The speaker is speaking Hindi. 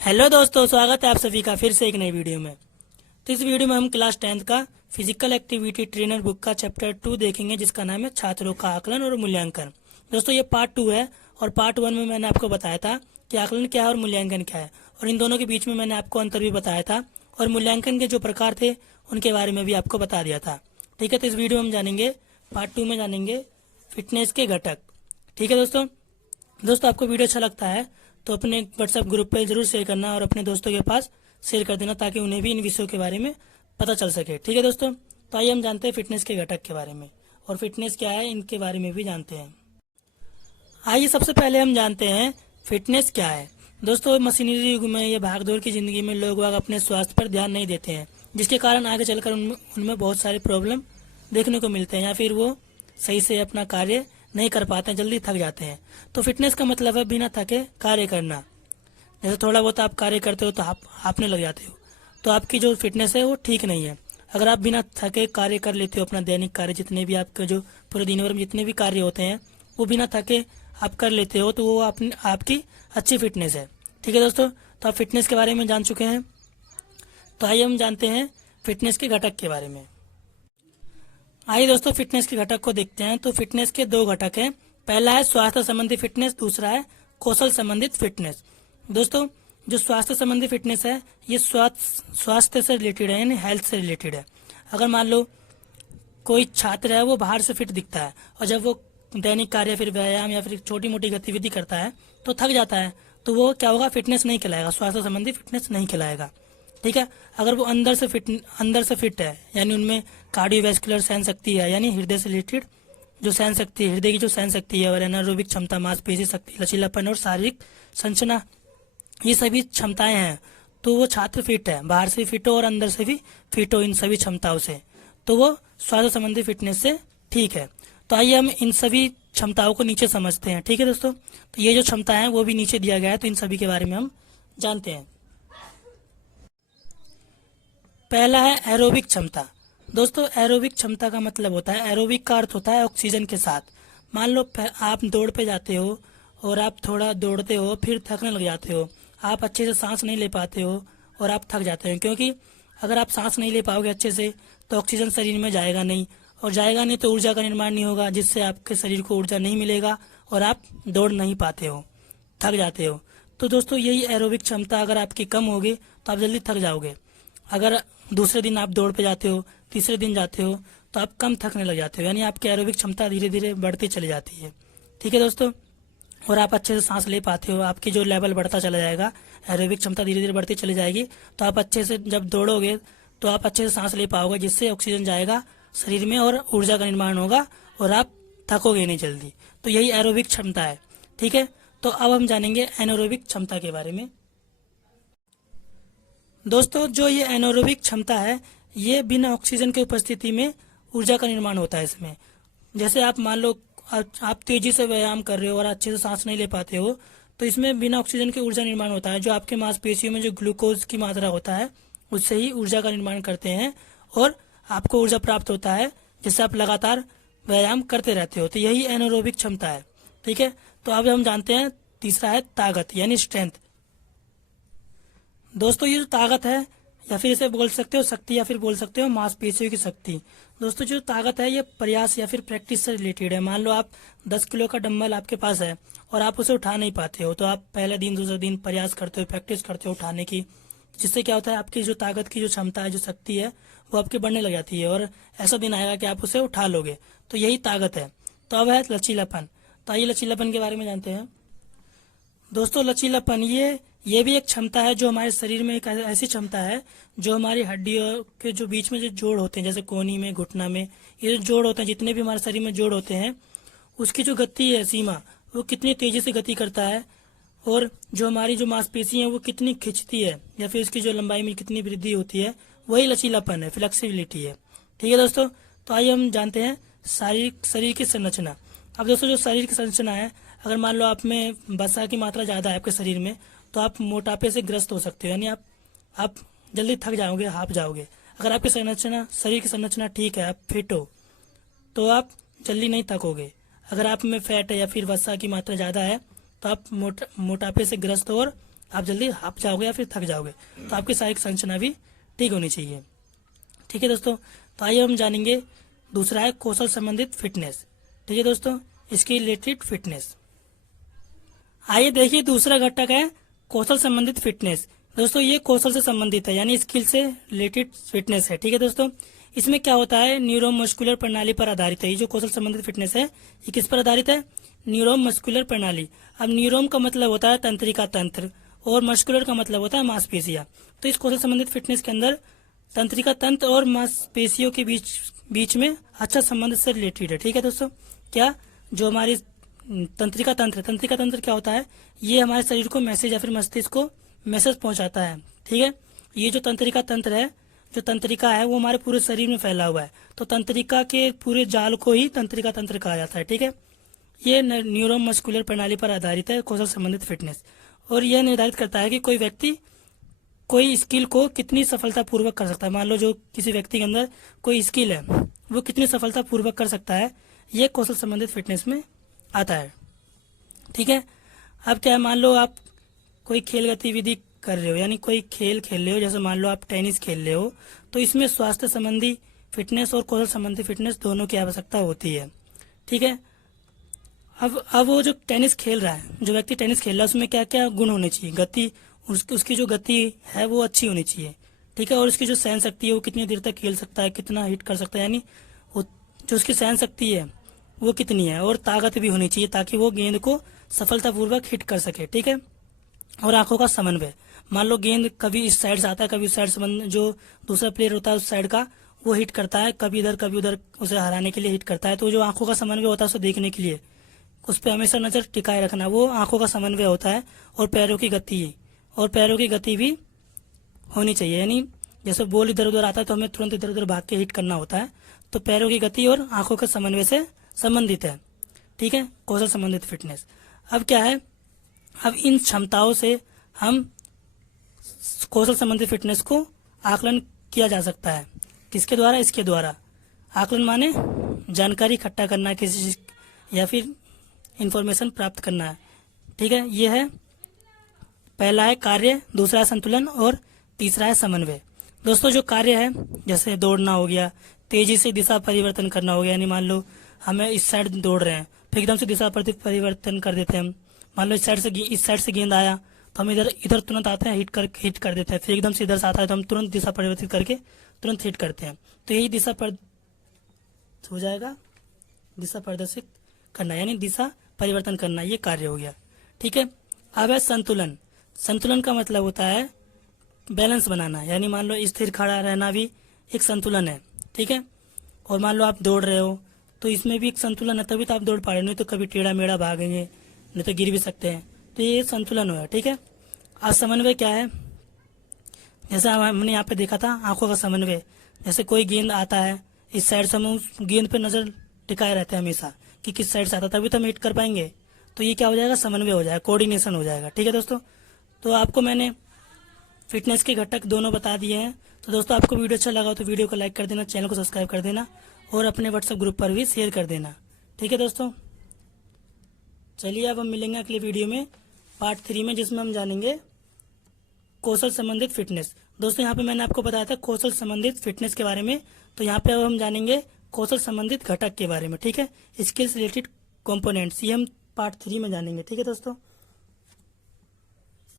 हेलो दोस्तों, स्वागत है आप सभी का फिर से एक नई वीडियो में। तो इस वीडियो में हम क्लास 10th का फिजिकल एक्टिविटी ट्रेनर बुक का चैप्टर 2 देखेंगे, जिसका नाम है छात्रों का आकलन और मूल्यांकन। दोस्तों ये पार्ट 2 है और पार्ट 1 में मैंने आपको बताया था कि आकलन क्या है और मूल्यांकन क्या है, और इन दोनों के बीच में मैंने आपको अंतर भी बताया था और मूल्यांकन के जो प्रकार थे उनके बारे में भी आपको बता दिया था। ठीक है, तो इस वीडियो में हम जानेंगे, पार्ट 2 में जानेंगे फिटनेस के घटक। ठीक है दोस्तों आपको वीडियो अच्छा लगता है तो अपने व्हाट्सएप ग्रुप पे जरूर शेयर करना और अपने दोस्तों के पास शेयर कर देना, ताकि उन्हें भी इन विषयों के बारे में पता चल सके। ठीक है दोस्तों, तो आइए हम जानते हैं फिटनेस के घटक के बारे में, और फिटनेस क्या है इनके बारे में भी जानते हैं। आइए सबसे पहले हम जानते हैं फिटनेस क्या है। दोस्तों मशीनरी युग में, ये भागदौड़ की जिंदगी में लोग बाग अपने स्वास्थ्य पर ध्यान नहीं देते हैं, जिसके कारण आगे चलकर उनमें बहुत सारे प्रॉब्लम देखने को मिलते हैं, या फिर वो सही से अपना कार्य नहीं कर पाते हैं, जल्दी थक जाते हैं। तो फिटनेस का मतलब है बिना थके कार्य करना। जैसे थोड़ा बहुत आप कार्य करते हो तो आप हांफने लग जाते हो, तो आपकी जो फिटनेस है वो ठीक नहीं है। अगर आप बिना थके कार्य कर लेते हो, अपना दैनिक कार्य, जितने भी आपके जो पूरे दिन भर में जितने भी कार्य होते हैं वो बिना थके आप कर लेते हो, तो वो आपकी अच्छी फिटनेस है। ठीक है दोस्तों, तो आप फिटनेस के बारे में जान चुके हैं। तो आइए हम जानते हैं फिटनेस के घटक के बारे में। आइए दोस्तों फिटनेस के घटक को देखते हैं। तो फिटनेस के दो घटक हैं। पहला है स्वास्थ्य संबंधी फिटनेस, दूसरा है कौशल संबंधित फिटनेस। दोस्तों जो स्वास्थ्य संबंधी फिटनेस है ये स्वास्थ्य से रिलेटेड है, यानी हेल्थ से रिलेटेड है। अगर मान लो कोई छात्र है वो बाहर से फिट दिखता है, और जब वो दैनिक कार्य, फिर व्यायाम या फिर छोटी मोटी गतिविधि करता है तो थक जाता है, तो वो क्या होगा, फिटनेस नहीं कहलाएगा, स्वास्थ्य संबंधी फिटनेस नहीं कहलाएगा। ठीक है, अगर वो अंदर से फिट है, यानी उनमें कार्डियोवैस्कुलर सहन शक्ति है, यानी हृदय से रिलेटेड जो सहन शक्ति है, हृदय की जो सहन शक्ति है, और एनारोबिक क्षमता, मांसपेशी शक्ति, लचीलापन और शारीरिक संरचना, ये सभी क्षमताएं हैं, तो वो छात्र फिट है, बाहर से फिट हो और अंदर से भी फिट हो इन सभी क्षमताओं से, तो वो स्वास्थ्य संबंधी फिटनेस से ठीक है। तो आइए हम इन सभी क्षमताओं को नीचे समझते हैं। ठीक है दोस्तों, तो ये जो क्षमता है वो भी नीचे दिया गया है, तो इन सभी के बारे में हम जानते हैं। पहला है एरोबिक क्षमता। दोस्तों एरोबिक क्षमता का मतलब होता है, एरोबिक का अर्थ होता है ऑक्सीजन के साथ। मान लो आप दौड़ पे जाते हो और आप थोड़ा दौड़ते हो, फिर थकने लग जाते हो, आप अच्छे से सांस नहीं ले पाते हो और आप थक जाते हो, क्योंकि अगर आप सांस नहीं ले पाओगे अच्छे से तो ऑक्सीजन शरीर में जाएगा नहीं, और जाएगा नहीं तो ऊर्जा का निर्माण नहीं होगा, जिससे आपके शरीर को ऊर्जा नहीं मिलेगा और आप दौड़ नहीं पाते हो, थक जाते हो। तो दोस्तों यही एरोबिक क्षमता अगर आपकी कम होगी तो आप जल्दी थक जाओगे। अगर दूसरे दिन आप दौड़ पे जाते हो, तीसरे दिन जाते हो, तो आप कम थकने लग जाते हो, यानी आपकी एरोबिक क्षमता धीरे धीरे बढ़ती चली जाती है। ठीक है दोस्तों, और आप अच्छे से सांस ले पाते हो, आपकी जो लेवल बढ़ता चला जाएगा, एरोबिक क्षमता धीरे धीरे बढ़ती चली जाएगी, तो आप अच्छे से जब दौड़ोगे तो आप अच्छे से सांस ले पाओगे, जिससे ऑक्सीजन जाएगा शरीर में और ऊर्जा का निर्माण होगा और आप थकोगे नहीं जल्दी। तो यही एरोबिक क्षमता है। ठीक है, तो अब हम जानेंगे एनारोबिक क्षमता के बारे में। दोस्तों जो ये एनारोबिक क्षमता है, ये बिना ऑक्सीजन के उपस्थिति में ऊर्जा का निर्माण होता है इसमें। जैसे आप मान लो आप तेजी से व्यायाम कर रहे हो और अच्छे से सांस नहीं ले पाते हो, तो इसमें बिना ऑक्सीजन के ऊर्जा निर्माण होता है, जो आपके मांसपेशियों में जो ग्लूकोज की मात्रा होता है उससे ही ऊर्जा का निर्माण करते हैं और आपको ऊर्जा प्राप्त होता है, जिससे आप लगातार व्यायाम करते रहते हो। तो यही एनारोबिक क्षमता है। ठीक है, तो अब हम जानते हैं तीसरा है ताकत, यानी स्ट्रेंथ। दोस्तों ये जो ताकत है, या फिर इसे बोल सकते हो शक्ति, या फिर बोल सकते हो मांसपेशियों की शक्ति। दोस्तों जो ताकत है ये प्रयास या फिर प्रैक्टिस से रिलेटेड है। मान लो आप 10 किलो का डंबल आपके पास है और आप उसे उठा नहीं पाते हो, तो आप पहले दिन दूसरे दिन प्रयास करते हो, प्रैक्टिस करते हो उठाने की, जिससे क्या होता है, आपकी जो ताकत की जो क्षमता है, जो शक्ति है, वो आपकी बढ़ने लग जाती है, और ऐसा दिन आएगा कि आप उसे उठा लोगे। तो यही ताकत है। तो अब है लचीलापन। तो आइए लचीलापन के बारे में जानते हैं। दोस्तों लचीलापन ये भी एक क्षमता है, जो हमारे शरीर में एक ऐसी क्षमता है जो हमारी हड्डियों के जो बीच में जो जोड़ होते हैं, जैसे कोहनी में, घुटना में, ये जो जोड़ होते हैं, जितने भी हमारे शरीर में जोड़ होते हैं, उसकी जो गति है, सीमा, वो कितनी तेजी से गति करता है, और जो हमारी जो मांसपेशी है वो कितनी खिंचती है, या फिर उसकी जो लंबाई में कितनी वृद्धि होती है, वही लचीलापन है, फ्लेक्सिबिलिटी है। ठीक है दोस्तों, तो आइए हम जानते हैं शरीर की संरचना। अब दोस्तों जो शरीर की संरचना है, अगर मान लो आप में वसा की मात्रा ज़्यादा है आपके शरीर में, तो आप मोटापे से ग्रस्त हो सकते हो, यानी आप जल्दी थक जाओगे, हाफ जाओगे। अगर आपकी शरीर की संरचना ठीक है, आप फिट हो, तो आप जल्दी नहीं थकोगे। अगर आप में फैट है या फिर वसा की मात्रा ज़्यादा है, तो आप मोटापे से ग्रस्त हो और आप जल्दी हाफ जाओगे या फिर थक जाओगे। तो आपकी शारीरिक संरचना भी ठीक होनी चाहिए। ठीक है दोस्तों, तो आइए हम जानेंगे दूसरा है कौशल संबंधित फिटनेस। ठीक है दोस्तों, इसकी रिलेटेड फिटनेस। आइए देखिए दूसरा घटक है कौशल संबंधित फिटनेस। दोस्तों ये कौशल से संबंधित है, यानी स्किल से रिलेटेड फिटनेस है। ठीक है दोस्तों, इसमें क्या होता है, न्यूरोमस्कुलर प्रणाली पर आधारित है। ये जो कौशल संबंधित फिटनेस है ये किस पर आधारित है, न्यूरोमस्कुलर प्रणाली। अब न्यूरोम का मतलब होता है तंत्रिका तंत्र और मस्कुलर का मतलब होता है मांसपेशियां। तो इस कौशल संबंधित फिटनेस के अंदर तंत्रिका तंत्र और मांसपेशियों के बीच में अच्छा संबंध से रिलेटेड है। ठीक है दोस्तों, क्या जो हमारी तंत्रिका तंत्र क्या होता है, ये हमारे शरीर को मैसेज या फिर मस्तिष्क को मैसेज पहुंचाता है। ठीक है, ये जो तंत्रिका तंत्र है, जो तंत्रिका है वो हमारे पूरे शरीर में फैला हुआ है। तो तंत्रिका के पूरे जाल को ही तंत्रिका तंत्र कहा जाता है। ठीक है, ये न्यूरोमस्कुलर प्रणाली पर आधारित है कौशल संबंधित फिटनेस, और यह निर्धारित करता है कि कोई व्यक्ति कोई स्किल को कितनी सफलतापूर्वक कर सकता है। मान लो जो किसी व्यक्ति के अंदर कोई स्किल है वो कितनी सफलतापूर्वक कर सकता है, ये कौशल संबंधित फिटनेस में आता है। ठीक है, अब क्या है, मान लो आप कोई खेल गतिविधि कर रहे हो, यानी कोई खेल खेल रहे हो, जैसे मान लो आप टेनिस खेल रहे हो, तो इसमें स्वास्थ्य संबंधी फिटनेस और कौशल संबंधी फिटनेस दोनों की आवश्यकता होती है। ठीक है, अब वो जो टेनिस खेल रहा है, जो व्यक्ति टेनिस खेल रहा है, उसमें क्या क्या गुण होने चाहिए, गति, उसकी जो गति है वो अच्छी होनी चाहिए। ठीक है, और उसकी जो सहन शक्ति है वो कितनी देर तक खेल सकता है, कितना हिट कर सकता है, यानी वो जो उसकी सहन शक्ति है वो कितनी है, और ताकत भी होनी चाहिए ताकि वो गेंद को सफलतापूर्वक हिट कर सके। ठीक है, और आंखों का समन्वय, मान लो गेंद कभी इस साइड से आता है, कभी उस साइड से, जो दूसरा प्लेयर होता है उस साइड का वो हिट करता है, कभी इधर कभी उधर उसे हराने के लिए हिट करता है। तो जो आंखों का समन्वय होता है उसे देखने के लिए उस पर हमेशा नजर टिकाए रखना, वो आंखों का समन्वय होता है। और पैरों की गति भी होनी चाहिए, यानी जैसे बॉल इधर उधर आता है तो हमें तुरंत इधर उधर भाग के हिट करना होता है। तो पैरों की गति और आंखों के समन्वय से संबंधित है। ठीक है, कौशल संबंधित फिटनेस। अब क्या है, अब इन क्षमताओं से हम कौशल संबंधित फिटनेस को आकलन किया जा सकता है। किसके द्वारा, इसके द्वारा। आकलन माने जानकारी इकट्ठा करना किसी चीज या फिर इंफॉर्मेशन प्राप्त करना है। ठीक है, ये है, पहला है कार्य, दूसरा है संतुलन और तीसरा है समन्वय। दोस्तों जो कार्य है, जैसे दौड़ना हो गया, तेजी से दिशा परिवर्तन करना हो गया, यानी मान लो हमें इस साइड दौड़ रहे हैं फिर एकदम से दिशा परिवर्तन कर देते हैं हम। मान लो इस साइड से गेंद आया तो हम इधर तुरंत आते हैं, हिट कर देते हैं। फिर एकदम से इधर से आता है तो हम तुरंत दिशा परिवर्तित करके तुरंत हिट करते हैं। तो यही दिशा पर हो जाएगा, दिशा प्रदर्शित करना, यानी दिशा परिवर्तन करना, ये कार्य हो गया। ठीक है, अब है संतुलन। संतुलन का मतलब होता है बैलेंस बनाना, यानी मान लो स्थिर खड़ा रहना भी एक संतुलन है। ठीक है, और मान लो आप दौड़ रहे हो तो इसमें भी एक संतुलन है, तभी तो आप दौड़ पा रहे हो, नहीं तो कभी टेढ़ा मेढ़ा भागेंगे, नहीं तो गिर भी सकते हैं। तो ये संतुलन हुआ। ठीक है, आज समन्वय क्या है, जैसे हमने यहाँ पे देखा था आंखों का समन्वय, जैसे कोई गेंद आता है इस साइड से, हम उस गेंद पे नजर टिकाए रहते हैं हमेशा कि किस साइड से आता, तभी तो हम हिट कर पाएंगे। तो ये क्या हो जाएगा, समन्वय हो जाएगा, कोऑर्डिनेशन हो जाएगा। ठीक है दोस्तों, तो आपको मैंने फिटनेस के घटक दोनों बता दिए हैं। तो दोस्तों आपको वीडियो अच्छा लगा तो वीडियो को लाइक कर देना, चैनल को सब्सक्राइब कर देना और अपने व्हाट्सएप ग्रुप पर भी शेयर कर देना। ठीक है दोस्तों, चलिए अब हम मिलेंगे अगले वीडियो में पार्ट 3 में, जिसमें हम जानेंगे कौशल संबंधित फिटनेस। दोस्तों यहाँ पे मैंने आपको बताया था कौशल संबंधित फिटनेस के बारे में, तो यहाँ पे अब हम जानेंगे कौशल संबंधित घटक के बारे में। ठीक है, स्किल्स रिलेटेड कंपोनेंट्स, ये हम पार्ट 3 में जानेंगे। ठीक है दोस्तों।